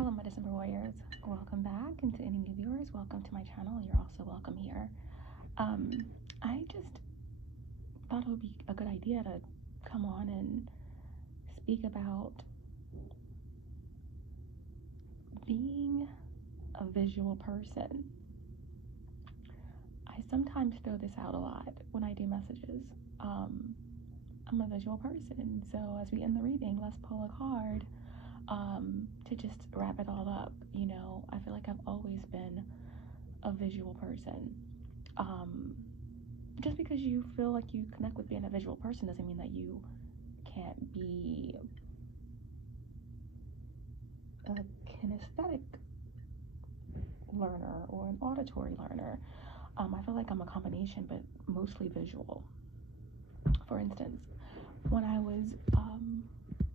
Hello, my December warriors. Welcome back, and to any new viewers, welcome to my channel. You're also welcome here. I just thought it would be a good idea to come on and speak about being a visual person. I sometimes throw this out a lot when I do messages. I'm a visual person, so as we end the reading, let's pull a card to just wrap it all up. I feel like I've always been a visual person. Just because you feel like you connect with being a visual person doesn't mean that you can't be a kinesthetic learner or an auditory learner. I feel like I'm a combination, but mostly visual. For instance, when I was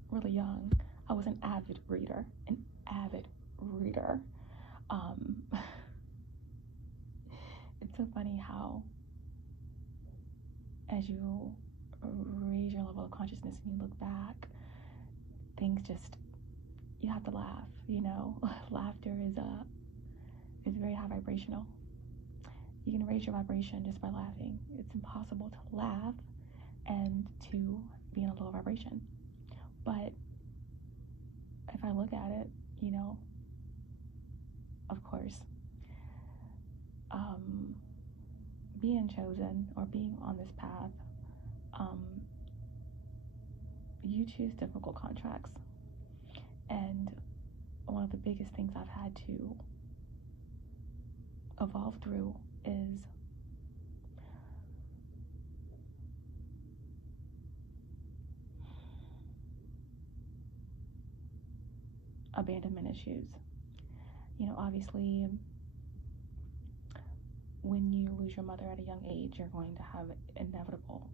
really young, I was an avid reader. It's so funny how as you raise your level of consciousness and you look back, things just, you have to laugh, Laughter is very high vibrational. You can raise your vibration just by laughing. It's impossible to laugh and to be in a low vibration. But if I look at it, of course, being chosen or being on this path, you choose difficult contracts. And one of the biggest things I've had to evolve through is abandonment issues. Obviously, when you lose your mother at a young age, you're going to have inevitable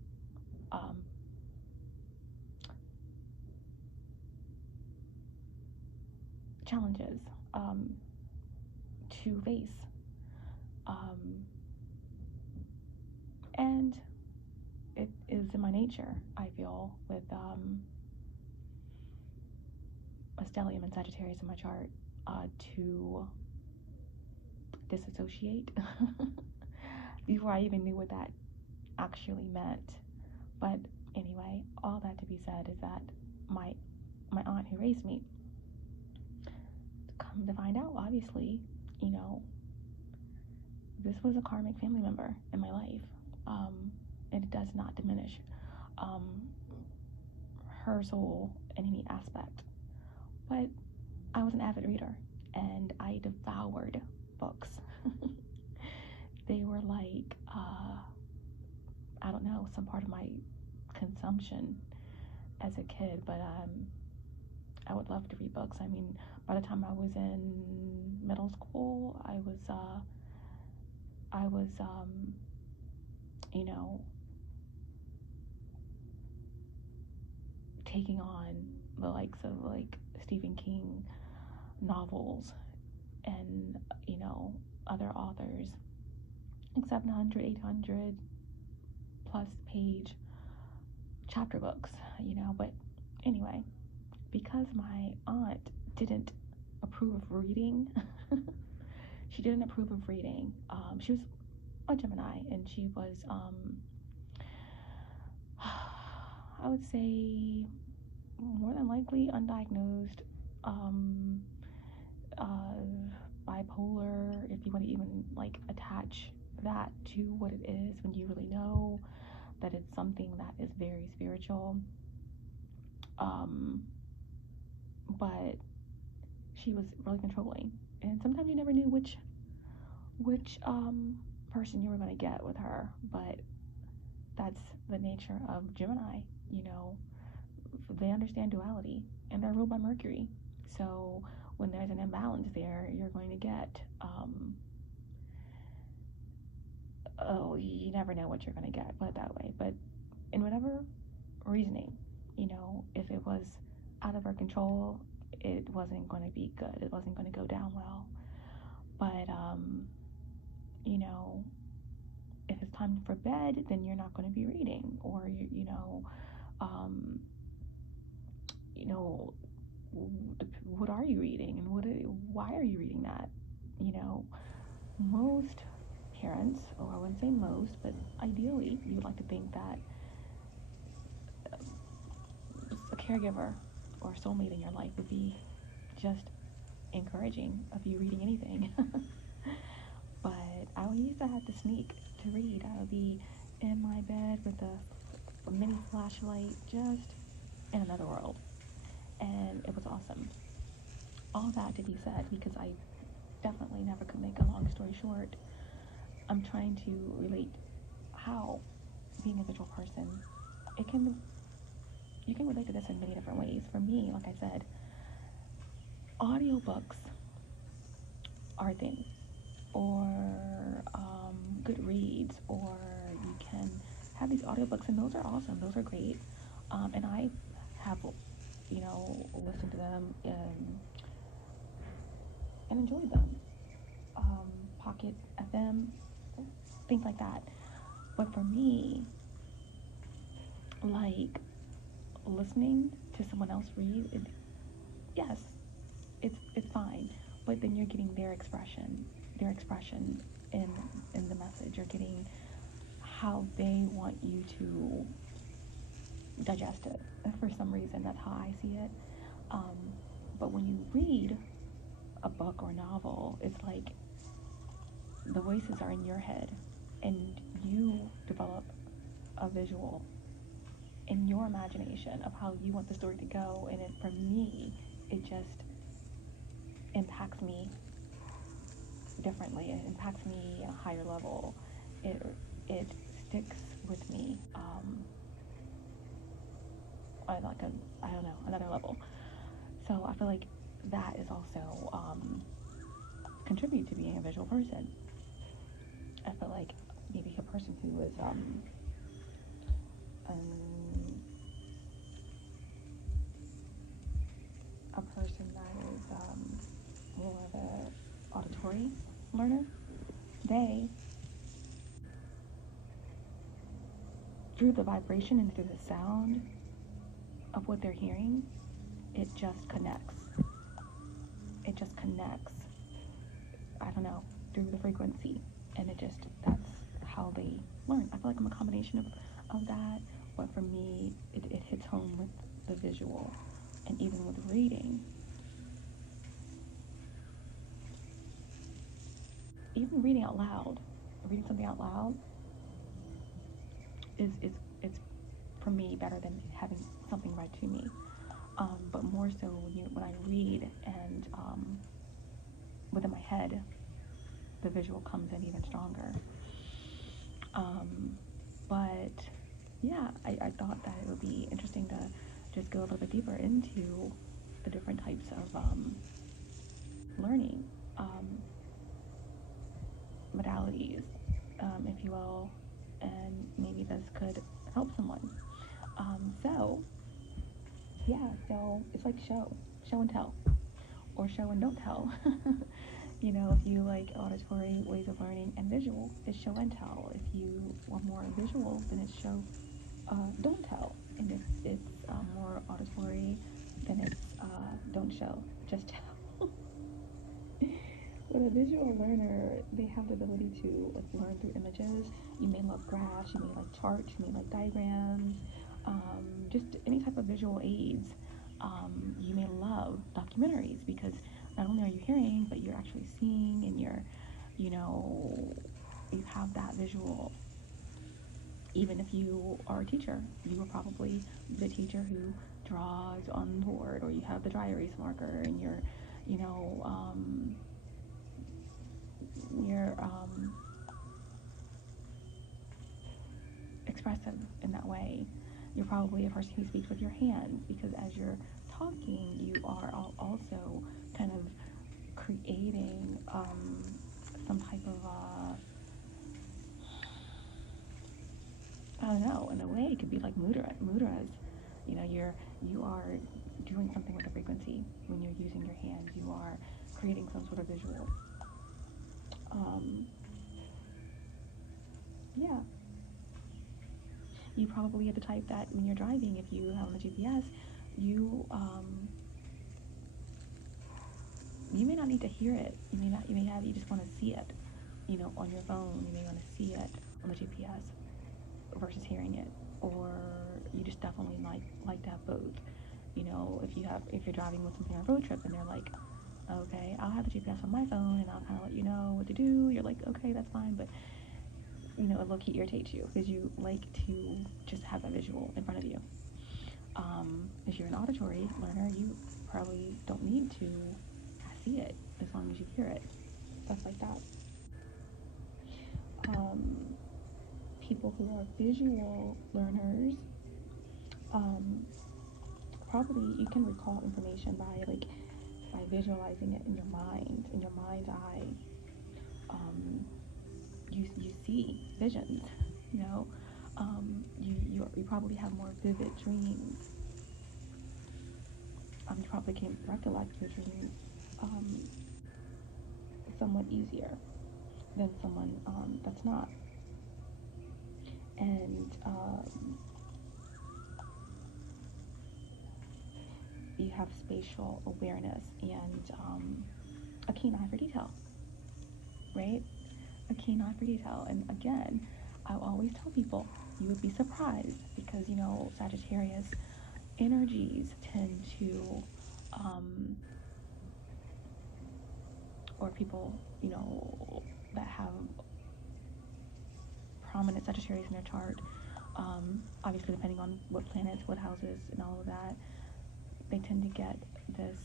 challenges to face. And it is in my nature, I feel, with a stellium and Sagittarius in my chart, to disassociate before I even knew what that actually meant. But anyway, all that to be said is that my aunt who raised me, come to find out, obviously, this was a karmic family member in my life, and it does not diminish her soul in any aspect. But I was an avid reader, and I devoured books. They were like, I don't know, some part of my consumption as a kid, but I would love to read books. I mean, by the time I was in middle school, I was taking on the likes of Stephen King novels and other authors, like 700, 800 plus page chapter books, but anyway, because my aunt didn't approve of reading, she didn't approve of reading. She was a Gemini, and she was, I would say, more than likely undiagnosed, bipolar, if you want to even attach that to what it is, when you really know that it's something that is very spiritual. But she was really controlling, and sometimes you never knew which person you were going to get with her. But that's the nature of Gemini. They understand duality, and they're ruled by Mercury. So when there's an imbalance there, you're going to get you never know what you're going to get, put it that way. But in whatever reasoning, if it was out of our control, it wasn't going to be good. It wasn't going to go down well. But if it's time for bed, then you're not going to be reading, or what are you reading, and why are you reading that? You know, most parents, or I wouldn't say most, but ideally, you would like to think that a caregiver or soulmate in your life would be just encouraging of you reading anything. But I used to have to sneak to read. I would be in my bed with a mini flashlight, just in another world, and it was awesome. All that to be said, because I definitely never could make a long story short, I'm trying to relate how being a visual person, it can you can relate to this in many different ways. For me, like I said, audiobooks are a thing, or good reads, or you can have these audiobooks, and those are awesome. Those are great, and I have, listened to them and enjoyed them. Pocket FM, things like that. But for me, like listening to someone else read, yes, it's fine. But then you're getting their expression in the message. You're getting how they want you to digest it. For some reason, that's how I see it. Um, but when you read a book or a novel, it's like the voices are in your head, and you develop a visual in your imagination of how you want the story to go. And for me, it just impacts me differently. It impacts me at a higher level. It sticks with me on like a, I don't know, another level. So I feel like that is also contribute to being a visual person. I feel like maybe a person who is um, a person that is more of a auditory learner, they, through the vibration and through the sound of what they're hearing, it just connects. It just connects, I don't know, through the frequency. And that's how they learn. I feel like I'm a combination of that. But for me, it hits home with the visual. And even with reading, even reading out loud, reading something out loud is it's for me better than having something read to me. But more so when I read, and within my head, the visual comes in even stronger. But yeah, I thought that it would be interesting to just go a little bit deeper into the different types of learning modalities, if you will, and maybe this could help someone. So yeah, so it's like show and tell, or show and don't tell. If you like auditory ways of learning and visual, it's show and tell. If you want more visual, then it's show, don't tell. And if it's more auditory, then it's don't show, just tell. With a visual learner, they have the ability to like learn through images. You may love graphs, you may like charts, you may like diagrams, just any type of visual aids. You may love documentaries because not only are you hearing, but you're actually seeing, and you know, you have that visual. Even if you are a teacher, you are probably the teacher who draws on the board, or you have the dry erase marker, and you know, um, you're expressive in that way. You're probably a person who speaks with your hands, because as you're talking, you are also kind of creating some type of I don't know. In a way, it could be like mudras. You are doing something with the frequency when you're using your hands. You are creating some sort of visual. Um, yeah, you probably are the type that when you're driving, if you have on the GPS, you you may not need to hear it. You just want to see it, on your phone. You may want to see it on the GPS versus hearing it, or you just definitely like to have both. If you're driving with somebody on a road trip and they're like, okay, I'll have the GPS on my phone and I'll kind of let you know what to do. You're like, okay, that's fine, but it low-key irritates you because you like to just have a visual in front of you. If you're an auditory learner, you probably don't need to see it as long as you hear it, stuff like that. People who are visual learners, probably you can recall information by visualizing it in your mind's eye. You see visions, you probably have more vivid dreams. You probably can recollect your dreams somewhat easier than someone that's not. And you have spatial awareness and a keen eye for detail, right? A keen eye for detail. And again, I always tell people, you would be surprised because, Sagittarius energies tend to, or people, that have prominent Sagittarius in their chart, obviously depending on what planets, what houses, and all of that, they tend to get this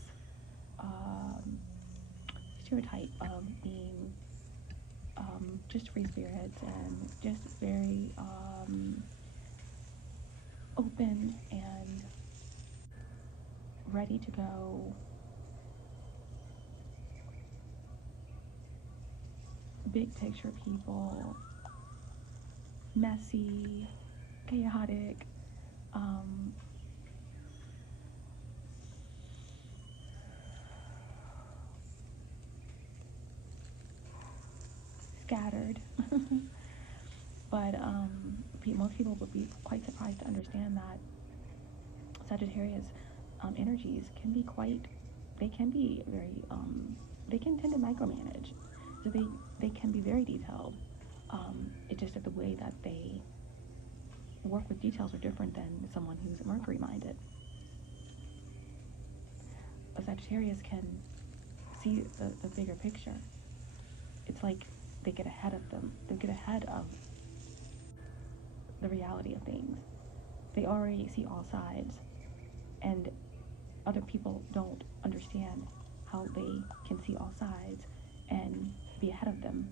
stereotype of being just free spirits and just very open and ready to go, big picture people, messy, chaotic, scattered. But most people would be quite surprised to understand that Sagittarius energies can be they can be very, they can tend to micromanage. So they can be very detailed. It's just that the way that they work with details are different than someone who's Mercury minded. A Sagittarius can see the bigger picture. It's like they get ahead of them. They get ahead of the reality of things. They already see all sides, and other people don't understand how they can see all sides and be ahead of them.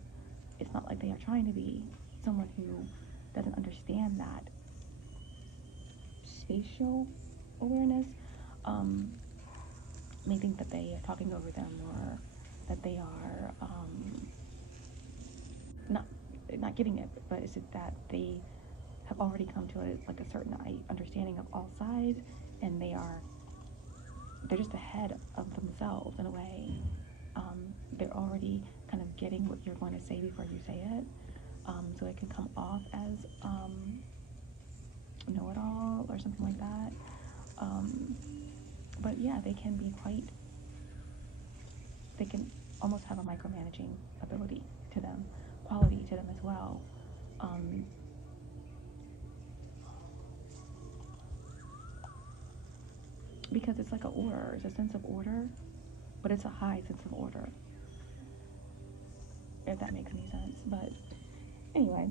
It's not like they are trying to be someone who doesn't understand that spatial awareness, may think that they are talking over them, or that they are not getting it, but it's just that they have already come to a certain understanding of all sides, and they're just ahead of themselves in a way. They're already kind of getting what you're going to say before you say it, so it can come off as know-it-all or something like that. But yeah, they can almost have a micromanaging ability to them, quality to them as well. Because it's like it's a sense of order, but it's a high sense of order, if that makes any sense. But anyway,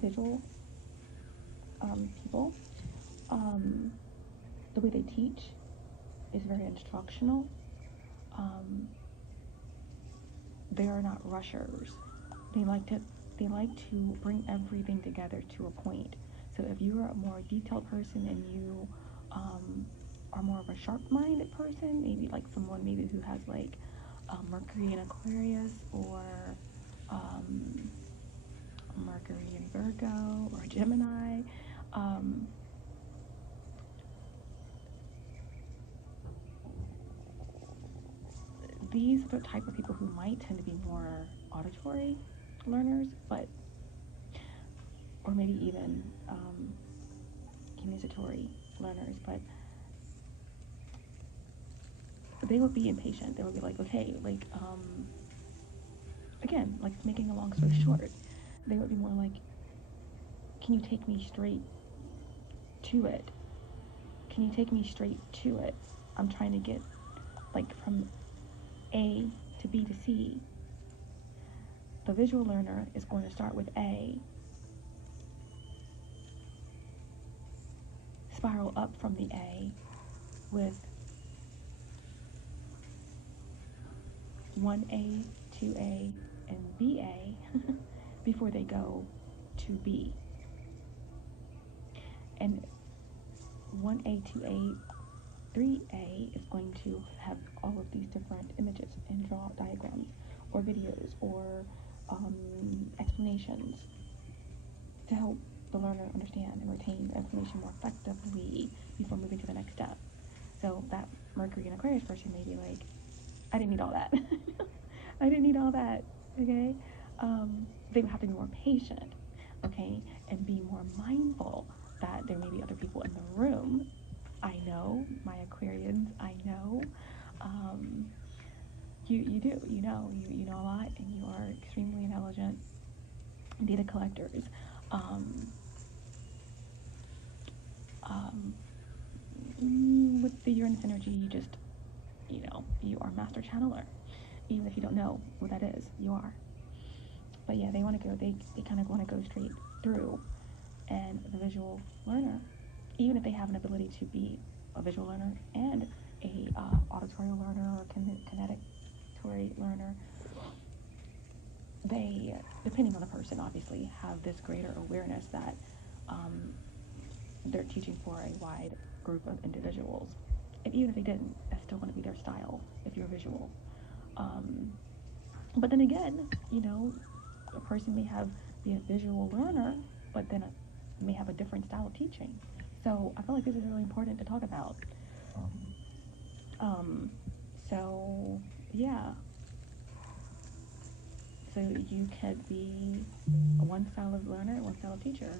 visual people, the way they teach is very instructional. They are not rushers. They like to bring everything together to a point. So if you're a more detailed person and you are more of a sharp-minded person, maybe like someone who has Mercury in Aquarius, or Mercury in Virgo, or Gemini, these are the type of people who might tend to be more auditory learners, or maybe even kinesitory learners, but they would be impatient. They would be like, okay, like, again, like making a long story short, they would be more like, can you take me straight to it? Can you take me straight to it? I'm trying to get like from A to B to C. The visual learner is going to start with A, spiral up from the A with 1A, 2A, and BA before they go to B. And 1A, 2A, 3A is going to have all of these different images and draw diagrams or videos or explanations to help the learner understand and retain the information more effectively before moving to the next step. So that Mercury and Aquarius person may be like, I didn't need all that. I didn't need all that, okay? They would have to be more patient, okay, and be more mindful that there may be other people in the room. I know, my Aquarians, I know. You do, you know a lot, and you are extremely intelligent data collectors. With the Uranus energy, you are master channeler. Even if you don't know what that is, you are. But yeah, they want to go, they kind of want to go straight through. And the visual learner, even if they have an ability to be a visual learner and a auditory learner or kinetory learner, they, depending on the person, obviously have this greater awareness that they're teaching for a wide group of individuals. And even if they didn't, that's still going to be their style if you're visual. But then again, a person may be a visual learner, but then may have a different style of teaching. So I feel like this is really important to talk about. So yeah. So you could be one style of learner, one style of teacher.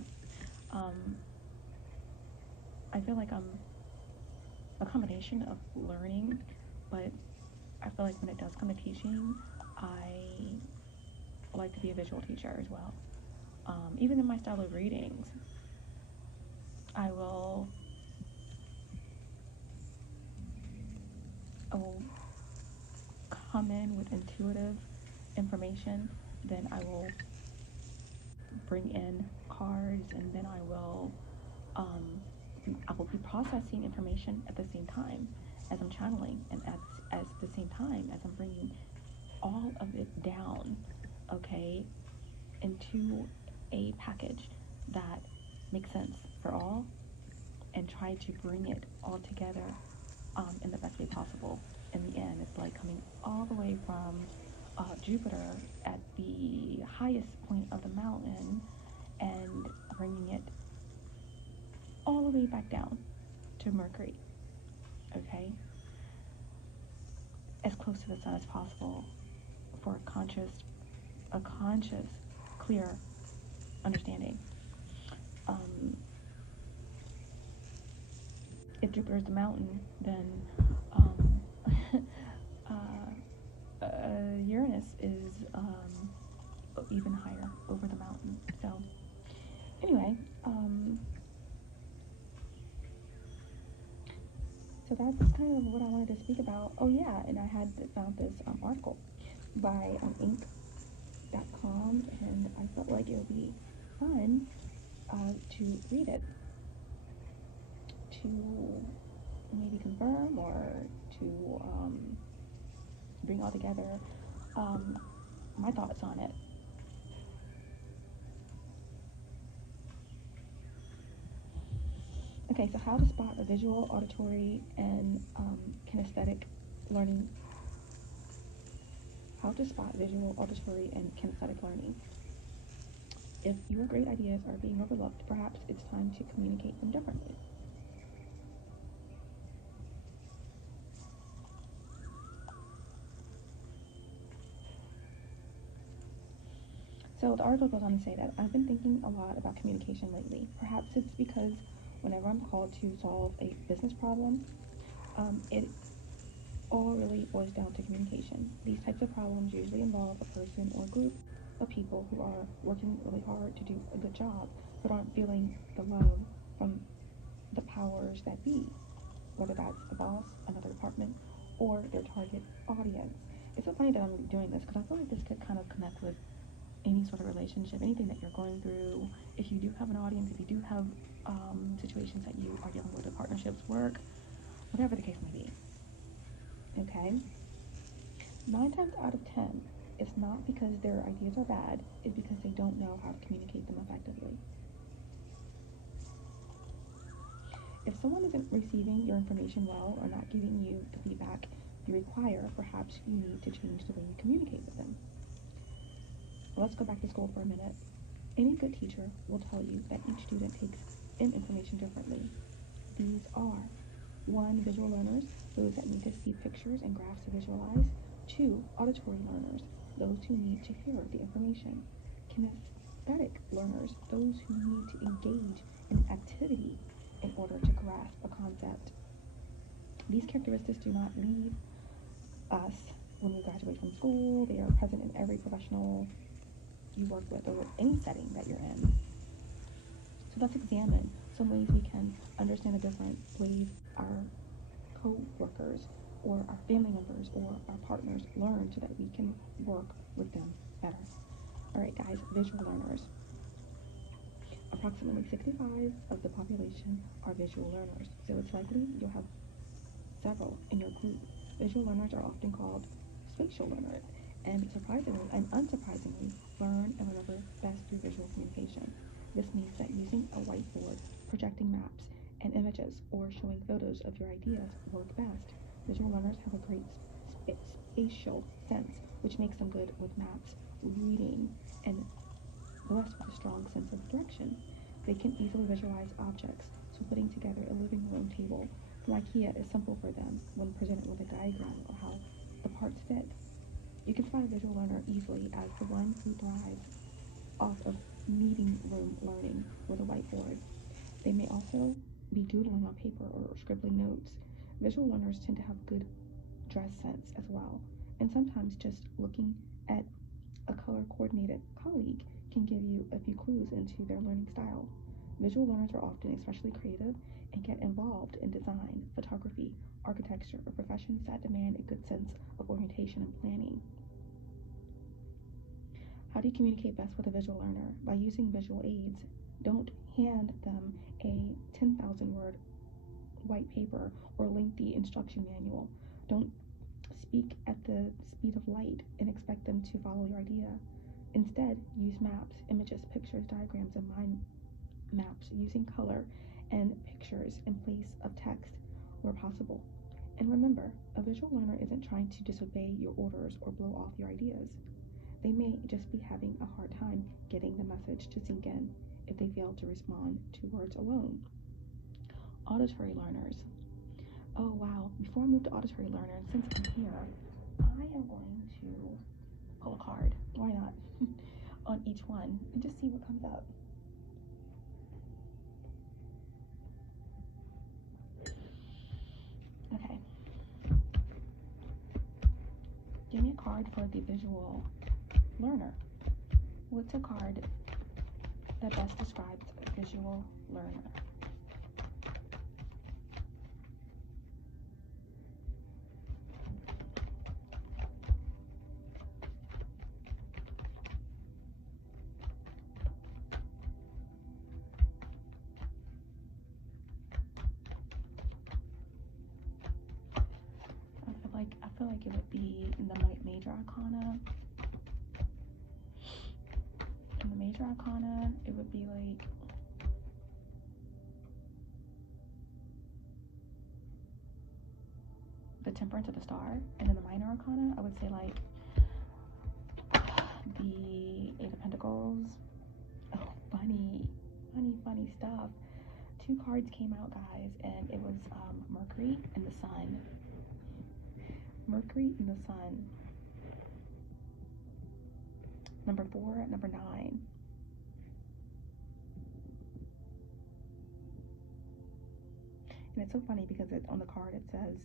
I feel like I'm a combination of learning, but I feel like when it does come to teaching, I like to be a visual teacher as well. Even in my style of readings, I will come in with intuitive information, then I will bring in cards, and then I will be processing information at the same time as I'm channeling, and as the same time as I'm bringing all of it down, okay, into a package that makes sense for all, and try to bring it all together in the best way possible. In the end, it's like coming all the way from Jupiter at the highest point of the mountain and bringing it all the way back down to Mercury, okay? As close to the sun as possible for a conscious, clear understanding. If Jupiter is the mountain, then Uranus is even higher over the mountain. So anyway, so that's kind of what I wanted to speak about. Oh yeah, and I had found this article by Inc.com, and I felt like it would be fun to read it, to maybe confirm or to bring all together my thoughts on it. Okay, so how to spot a visual, auditory, and kinesthetic learning. How to spot visual, auditory, and kinesthetic learning. If your great ideas are being overlooked, perhaps it's time to communicate them differently. So the article goes on to say that I've been thinking a lot about communication lately. Perhaps it's because whenever I'm called to solve a business problem, it all really boils down to communication. These types of problems usually involve a person or group of people who are working really hard to do a good job, but aren't feeling the love from the powers that be, whether that's a boss, another department, or their target audience. It's so funny that I'm doing this because I feel like this could kind of connect with any sort of relationship, anything that you're going through. If you do have an audience, if you do have situations that you are dealing with, in partnerships, work, whatever the case may be. Okay? 9 times out of 10, it's not because their ideas are bad, it's because they don't know how to communicate them effectively. If someone isn't receiving your information well or not giving you the feedback you require, perhaps you need to change the way you communicate with them. Let's go back to school for a minute. Any good teacher will tell you that each student takes in information differently. These are 1. Visual learners, those that need to see pictures and graphs to visualize. 2. Auditory learners, those who need to hear the information. Kinesthetic learners, those who need to engage in activity in order to grasp a concept. These characteristics do not leave us when we graduate from school. They are present in every professional you work with or any setting that you're in. So let's examine some ways we can understand the different ways our co-workers or our family members or our partners learn so that we can work with them better. All right, guys, visual learners. Approximately 65% of the population are visual learners, so it's likely you'll have several in your group. Visual learners are often called spatial learners, and surprisingly and unsurprisingly, learn and remember best through visual communication. This means that using a whiteboard, projecting maps and images, or showing photos of your ideas work best. Visual learners have a great spatial sense, which makes them good with maps, reading, and blessed with a strong sense of direction. They can easily visualize objects, so putting together a living room table from IKEA is simple for them when presented with a diagram of how the parts fit. You can spot a visual learner easily as the one who thrives off of meeting room learning with a whiteboard. They may also be doodling on paper or scribbling notes. Visual learners tend to have good dress sense as well, and sometimes just looking at a color-coordinated colleague can give you a few clues into their learning style. Visual learners are often especially creative and get involved in design, photography, architecture, or professions that demand a good sense of orientation and planning. How do you communicate best with a visual learner? By using visual aids. Don't hand them a 10,000 word white paper or lengthy instruction manual. Don't speak at the speed of light and expect them to follow your idea. Instead, use maps, images, pictures, diagrams, and mind maps using color and pictures in place of text where possible. And remember, a visual learner isn't trying to disobey your orders or blow off your ideas. They may just be having a hard time getting the message to sink in if they fail to respond to words alone. Auditory learners. Oh wow, before I move to auditory learners, since I'm here, I am going to pull a card, why not, on each one and just see what comes up. Okay. Give me a card for the visual learner. What's a card that best describes a visual learner? I feel like it would be in the major arcana. In the major arcana, it would be like the temperance of the star, and in the minor arcana, I would say like the Eight of Pentacles. Oh, funny stuff. Two cards came out, guys, and it was Mercury and the Sun. Mercury and the Sun. Number 4, number 9. And it's so funny because on the card it says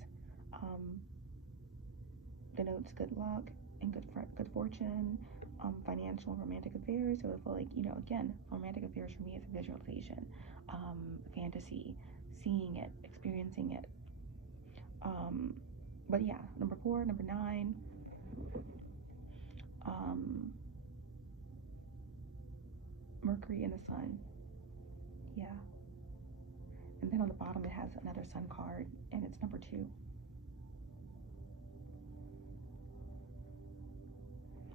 denotes good luck and good fortune, financial and romantic affairs. So it's like, again, romantic affairs for me is a visualization, fantasy, seeing it, experiencing it. But yeah, number 4, number 9, Mercury and the Sun. Yeah. And then on the bottom it has another Sun card, and it's number 2.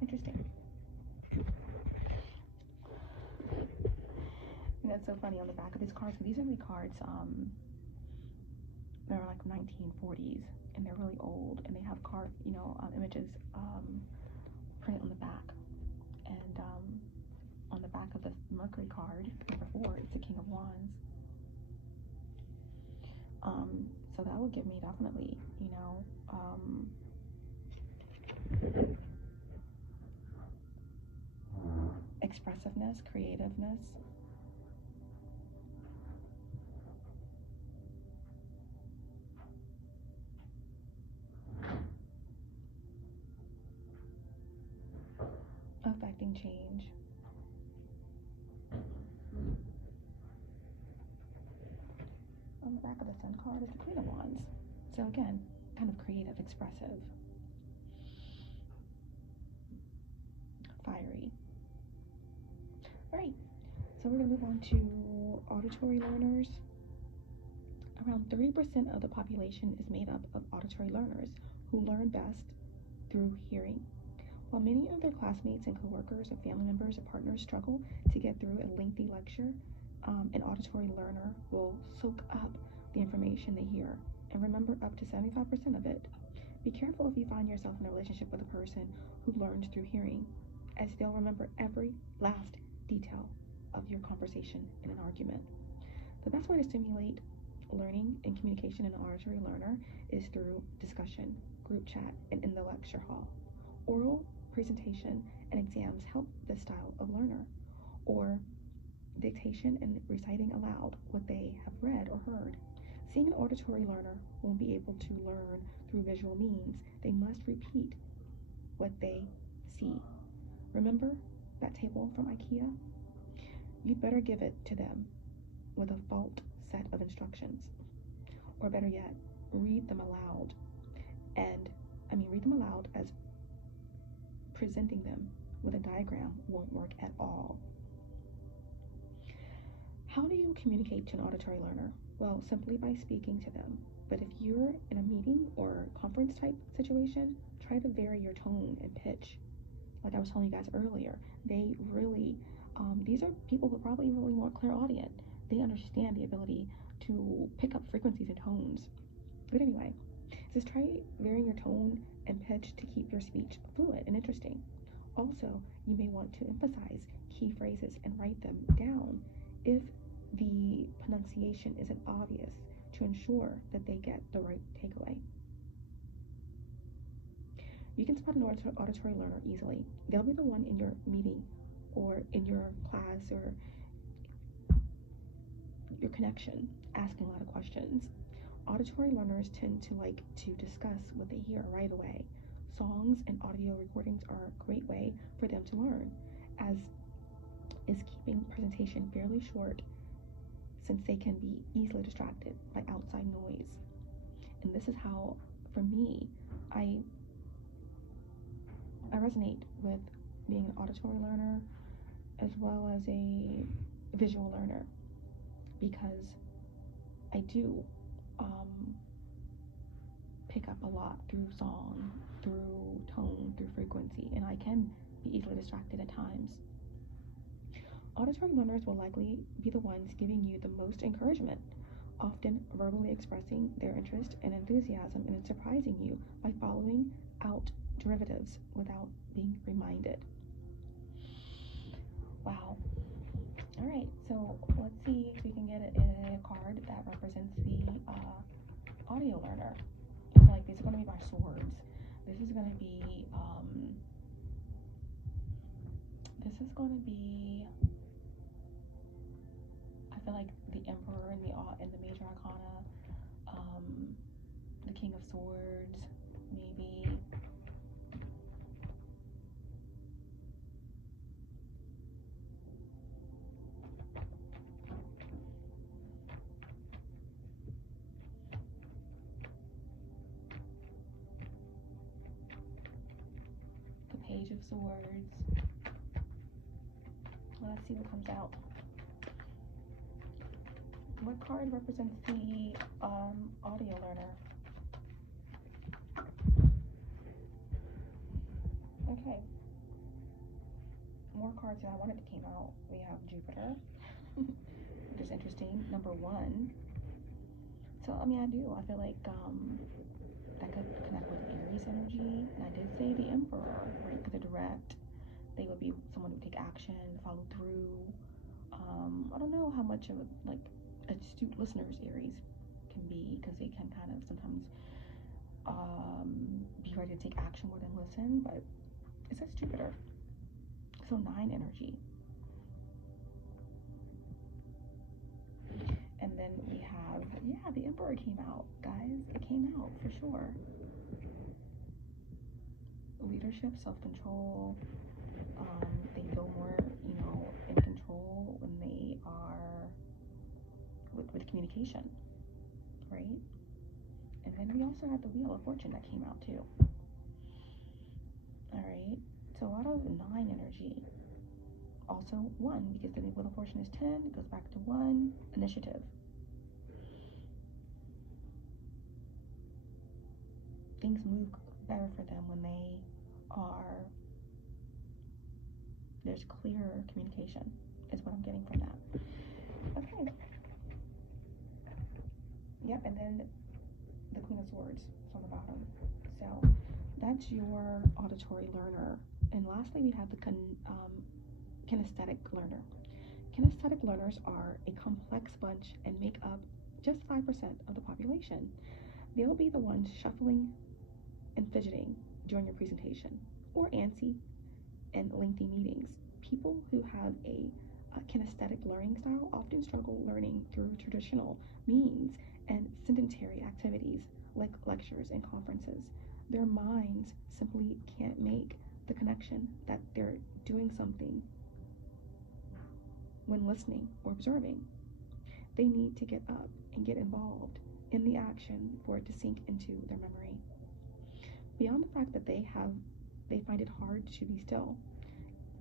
Interesting. And that's so funny on the back of these cards. These are the cards, they're like 1940s, and they're really old, and they have images printed on the back. And on the back of the Mercury card, number 4, it's the King of Wands. So that would give me definitely, expressiveness, creativeness. Affecting change. On the back of the Sun card is the Queen of Wands. So again, kind of creative, expressive, fiery. Alright, so we're going to move on to auditory learners. Around 30% of the population is made up of auditory learners who learn best through hearing. While many of their classmates and coworkers or family members or partners struggle to get through a lengthy lecture, an auditory learner will soak up the information they hear and remember up to 75% of it. Be careful if you find yourself in a relationship with a person who learns through hearing, as they'll remember every last detail of your conversation in an argument. The best way to stimulate learning and communication in an auditory learner is through discussion, group chat, and in the lecture hall. Oral presentation and exams help this style of learner, or dictation and reciting aloud what they have read or heard. Seeing an auditory learner won't be able to learn through visual means. They must repeat what they see. Remember that table from IKEA? You'd better give it to them with a default set of instructions. Or better yet, read them aloud. Read them aloud, as presenting them with a diagram won't work at all. How do you communicate to an auditory learner? Well, simply by speaking to them. But if you're in a meeting or conference type situation, try to vary your tone and pitch. Like I was telling you guys earlier, they really, these are people who are probably really more clairaudient. They understand the ability to pick up frequencies and tones. But anyway, just try varying your tone and pitch to keep your speech fluid and interesting. Also, you may want to emphasize key phrases and write them down if the pronunciation isn't obvious, to ensure that they get the right takeaway. You can spot an auditory learner easily. They'll be the one in your meeting or in your class or your connection asking a lot of questions. Auditory learners tend to like to discuss what they hear right away. Songs and audio recordings are a great way for them to learn, as is keeping presentation fairly short, since they can be easily distracted by outside noise. And this is how, for me, I resonate with being an auditory learner as well as a visual learner, because I do pick up a lot through song, through tone, through frequency, and I can be easily distracted at times. Auditory learners will likely be the ones giving you the most encouragement, often verbally expressing their interest and enthusiasm, and surprising you by following out derivatives without being reminded. Wow. Alright, so let's see if we can get a card that represents the audio learner. So like these are going to be my swords. This is going to be I feel like the Emperor in the Major Arcana, the King of Swords, maybe. of Swords. Let's see what comes out. What card represents the audio learner? Okay. More cards that I wanted to came out. We have Jupiter, which is interesting. Number 1. So, I mean, I feel like that could connect with Aries energy. And I did say the Emperor, right? Because they're direct. They would be someone who would take action, follow through. I don't know how much of like astute listeners Aries can be, because they can kind of sometimes be ready to take action more than listen, but it says Jupiter. So 9 energy. And then we have, yeah, the Emperor came out, guys. It came out for sure. Leadership, self-control. They feel more, in control when they are with communication, right? And then we also have the Wheel of Fortune that came out too. All right. So out of 9 energy, also 1, because the Wheel of Fortune is 10, it goes back to 1, initiative. Things move better for them when there's clear communication, is what I'm getting from that. Okay. Yep, and then the Queen of Swords is on the bottom. So that's your auditory learner. And lastly, we have the kinesthetic learner. Kinesthetic learners are a complex bunch and make up just 5% of the population. They'll be the ones shuffling and fidgeting during your presentation, or antsy and lengthy meetings. People who have a kinesthetic learning style often struggle learning through traditional means and sedentary activities like lectures and conferences. Their minds simply can't make the connection that they're doing something when listening or observing. They need to get up and get involved in the action for it to sink into their memory. Beyond the fact that they find it hard to be still,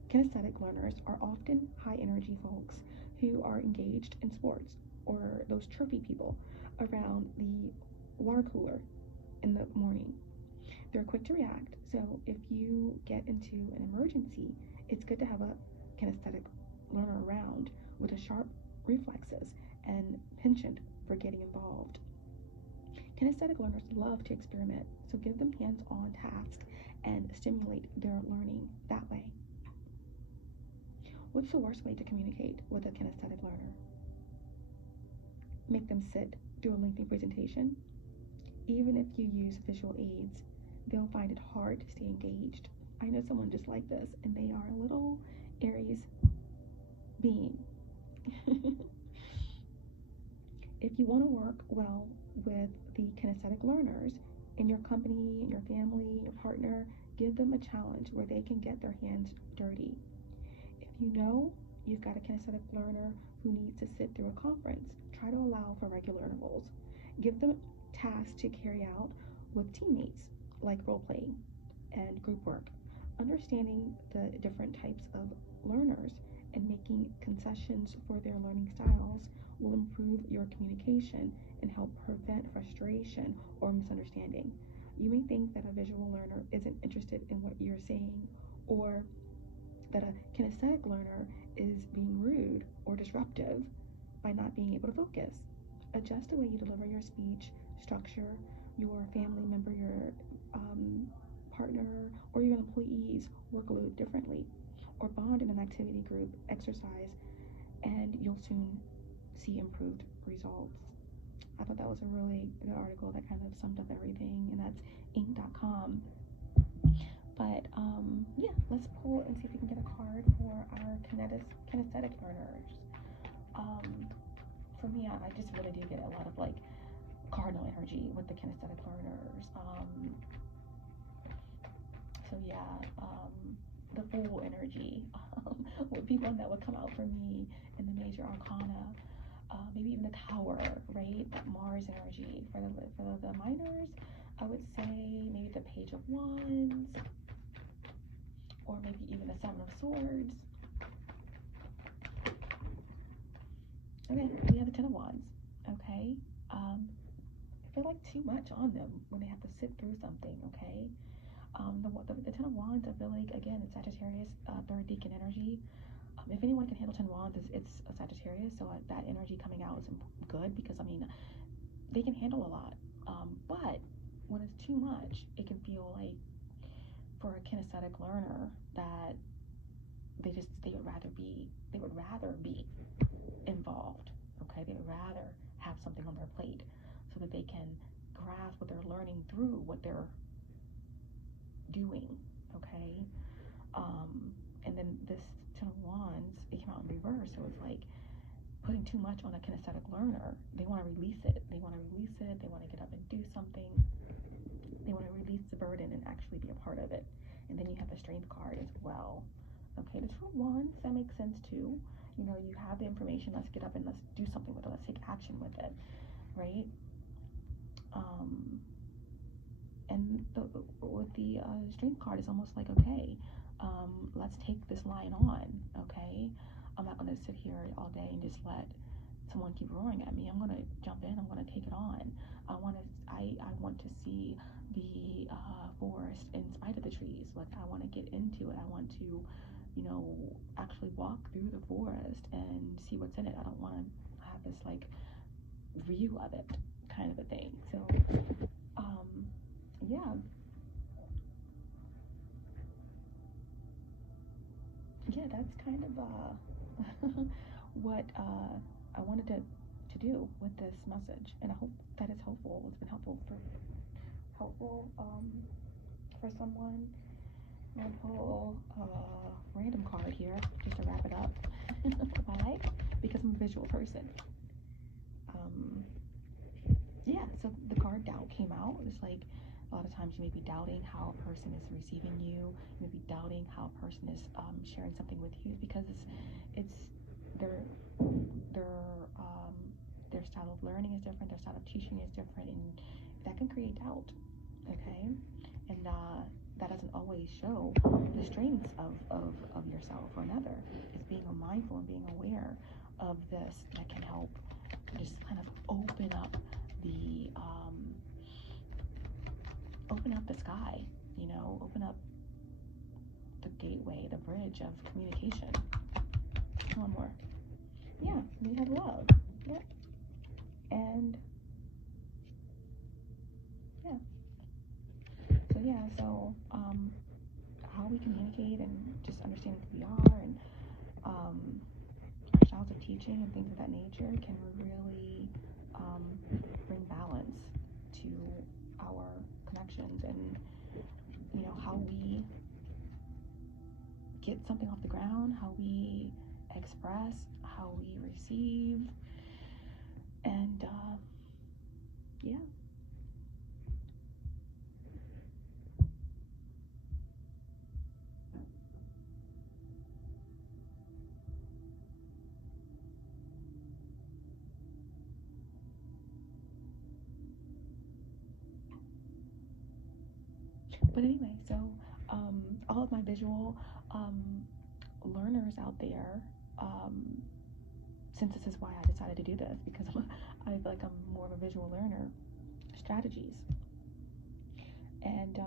kinesthetic learners are often high energy folks who are engaged in sports, or those chirpy people around the water cooler in the morning. They're quick to react, so if you get into an emergency, it's good to have a kinesthetic learner around with a sharp reflexes and penchant for getting involved. Kinesthetic learners love to experiment, so give them hands-on tasks and stimulate their learning that way. What's the worst way to communicate with a kinesthetic learner? Make them sit through a lengthy presentation. Even if you use visual aids, they'll find it hard to stay engaged. I know someone just like this, and they are a little Aries being. If you want to work well with the kinesthetic learners in your company, in your family, your partner, give them a challenge where they can get their hands dirty. If you know you've got a kinesthetic learner who needs to sit through a conference, try to allow for regular intervals. Give them tasks to carry out with teammates, like role playing and group work. Understanding the different types of learners and making concessions for their learning styles will improve your communication and help prevent frustration or misunderstanding. You may think that a visual learner isn't interested in what you're saying, or that a kinesthetic learner is being rude or disruptive by not being able to focus. Adjust the way you deliver your speech, structure your family member, your partner, or even employees workload differently, or bond in an activity group, exercise, and you'll soon see improved results. I thought that was a really good article that kind of summed up everything, and that's ink.com. But yeah, let's pull and see if we can get a card for our kinesthetic learners. For me, I just really do get a lot of like cardinal energy with the kinesthetic learners. So yeah, the Fool energy would be one that would come out for me in the major arcana. Maybe even the Tower, right? That Mars energy. For the minors, I would say maybe the Page of Wands or maybe even the Seven of Swords. Okay, we have the Ten of Wands. Okay, I feel like too much on them when they have to sit through something. Okay, the Ten of Wands, I feel like, again, it's Sagittarius, third decan energy. If anyone can handle 10 Wands, it's a Sagittarius. So that energy coming out is good, because I mean, they can handle a lot. But when it's too much, it can feel like, for a kinesthetic learner, that they would rather be involved. Okay, they would rather have something on their plate so that they can grasp what they're learning through what they're doing. Okay, and then this Ten of Wands, it came out in reverse, so it's like putting too much on a kinesthetic learner. They want to release it. They want to get up and do something. They want to release the burden and actually be a part of it. And then you have the Strength card as well. Okay, the Two of Wands, that makes sense too. You know, you have the information, let's get up and let's do something with it, let's take action with it, right? And with the Strength card, it's almost like, okay, let's take this lion on. Okay, I'm not going to sit here all day and just let someone keep roaring at me. I'm going to jump in. I'm going to take it on. I want to see the forest in spite of the trees. Like, I want to get into it. I want to, actually walk through the forest and see what's in it. I don't want to have this like view of it kind of a thing. So yeah, that's kind of what I wanted to do with this message, and I hope that it's helpful. It's been helpful for someone. I'm gonna pull a random card here just to wrap it up. Why? Because I'm a visual person. So the card Doubt came out. It's like, a lot of times you may be doubting how a person is receiving you. You may be doubting how a person is sharing something with you, because it's their style of learning is different, their style of teaching is different, and that can create doubt. Okay, and that doesn't always show the strengths of yourself or another. It's being mindful and being aware of this that can help just kind of open up the sky, open up the gateway, the bridge of communication. One more. Yeah, we have love. Yep. And so how we communicate and just understanding who we are, and our styles of teaching and things of that nature can really bring balance to our connections, and how we get something off the ground, how we express, how we receive, and But anyway, so all of my visual learners out there, since this is why I decided to do this, because I feel like I'm more of a visual learner, strategies. And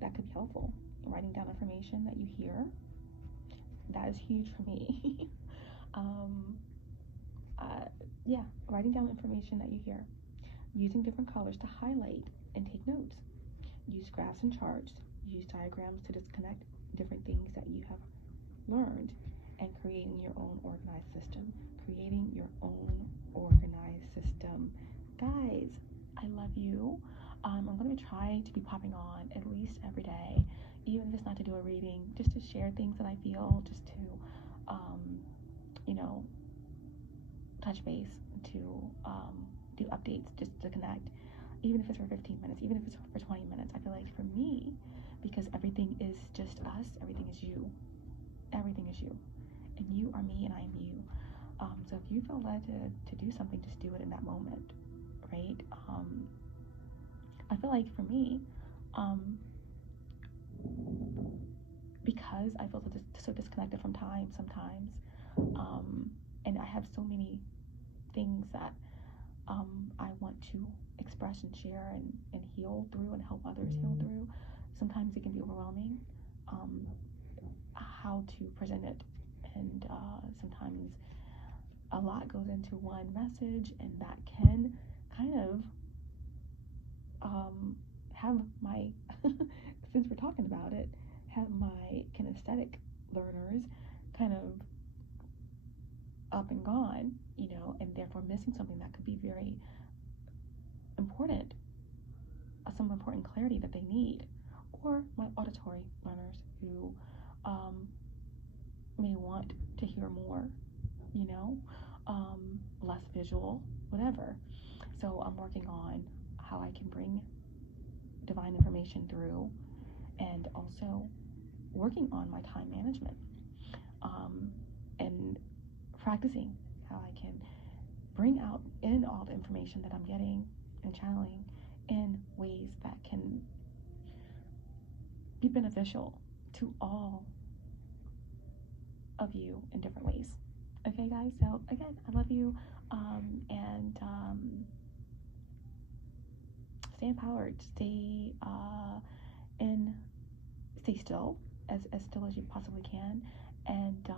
that could be helpful. Writing down information that you hear, that is huge for me. Writing down information that you hear. Using different colors to highlight and take notes. Use graphs and charts. Use diagrams to disconnect different things that you have learned, and creating your own organized system. Guys, I love you. I'm going to try to be popping on at least every day, even if it's not to do a reading, just to share things that I feel, just to, touch base, to do updates, just to connect, even if it's for 15 minutes, even if it's for 20 minutes. I feel like for me, because everything is just us, everything is you. Everything is you. And you are me and I am you. So if you feel led to do something, just do it in that moment, right? I feel like for me, because I feel so disconnected from time sometimes, and I have so many things that I want to express and share and heal through and help others heal through. Sometimes it can be overwhelming, how to present it, and sometimes a lot goes into one message, and that can kind of have my since we're talking about it, have my kinesthetic learners kind of up and gone, and therefore missing something that could be very important, some important clarity that they need. Or my auditory learners who may want to hear more, less visual, whatever. So I'm working on how I can bring divine information through, and also working on my time management, and practicing how I can bring out in all the information that I'm getting and channeling in ways that can be beneficial to all of you in different ways. Okay, guys, so again, I love you, and stay empowered, stay still, as still as you possibly can, and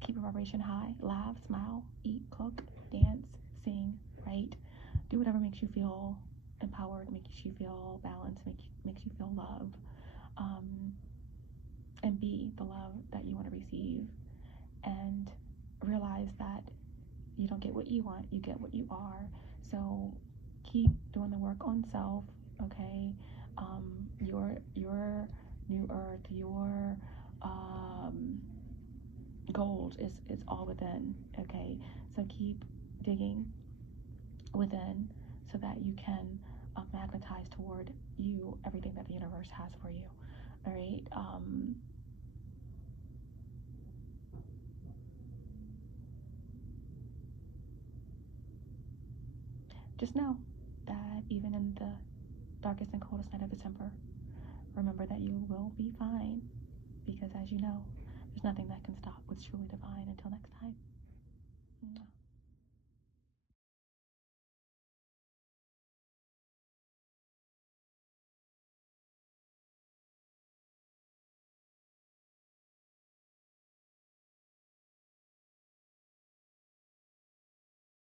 keep your vibration high. Laugh, smile, eat, cook, dance, sing, write, do whatever makes you feel empowered, makes you feel balanced, makes you feel love, and be the love that you want to receive, and realize that you don't get what you want, you get what you are. So keep doing the work on self, okay? Your new earth, your gold is all within, okay? So keep digging within so that you can magnetize toward you everything that the universe has for you. All right. Just know that even in the darkest and coldest night of December, remember that you will be fine, because as you know, there's nothing that can stop what's truly divine. Until next time.